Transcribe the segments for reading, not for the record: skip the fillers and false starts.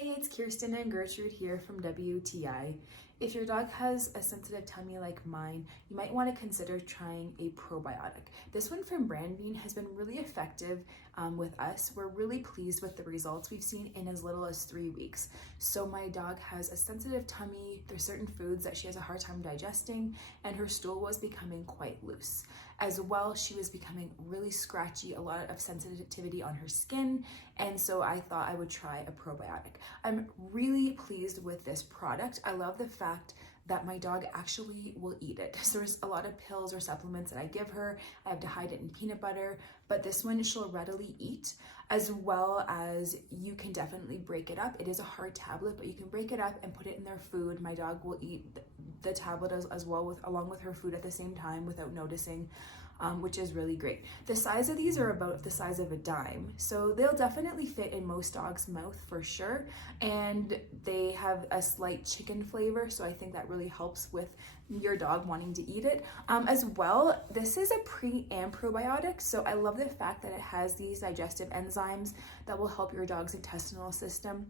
Hi, it's Kirsten and Gertrude here from WTI. If your dog has a sensitive tummy like mine, you might want to consider trying a probiotic. This one from Branvine has been really effective with us. We're really pleased with the results we've seen in as little as 3 weeks. So my dog has a sensitive tummy. There's certain foods that she has a hard time digesting, and her stool was becoming quite loose. As well, she was becoming really scratchy, a lot of sensitivity on her skin, and so I thought I would try a probiotic. I'm really pleased with this product. I love the fact that my dog actually will eat it. So there's a lot of pills or supplements that I give her. I have to hide it in peanut butter, but this one she'll readily eat, as well as you can definitely break it up. It is a hard tablet, but you can break it up and put it in their food. My dog will eat the tablet as well along with her food at the same time without noticing. Which is really great. The size of these are about the size of a dime, so they'll definitely fit in most dogs' mouth for sure, and they have a slight chicken flavor, so I think that really helps with your dog wanting to eat it. As well, this is a pre and probiotic, so I love the fact that it has these digestive enzymes that will help your dog's intestinal system.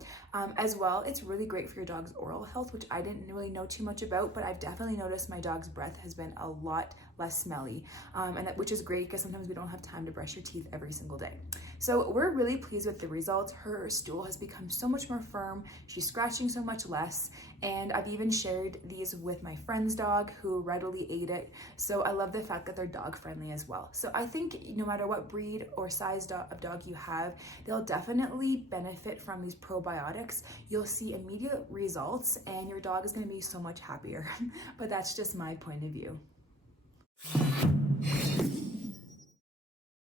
As well, it's really great for your dog's oral health, which I didn't really know too much about, but I've definitely noticed my dog's breath has been a lot less smelly, which is great because sometimes we don't have time to brush your teeth every single day. So we're really pleased with the results. Her stool has become so much more firm. She's scratching so much less. And I've even shared these with my friend's dog who readily ate it. So I love the fact that they're dog friendly as well. So I think no matter what breed or size of dog you have, they'll definitely benefit from these probiotics. You'll see immediate results and your dog is going to be so much happier. But that's just my point of view.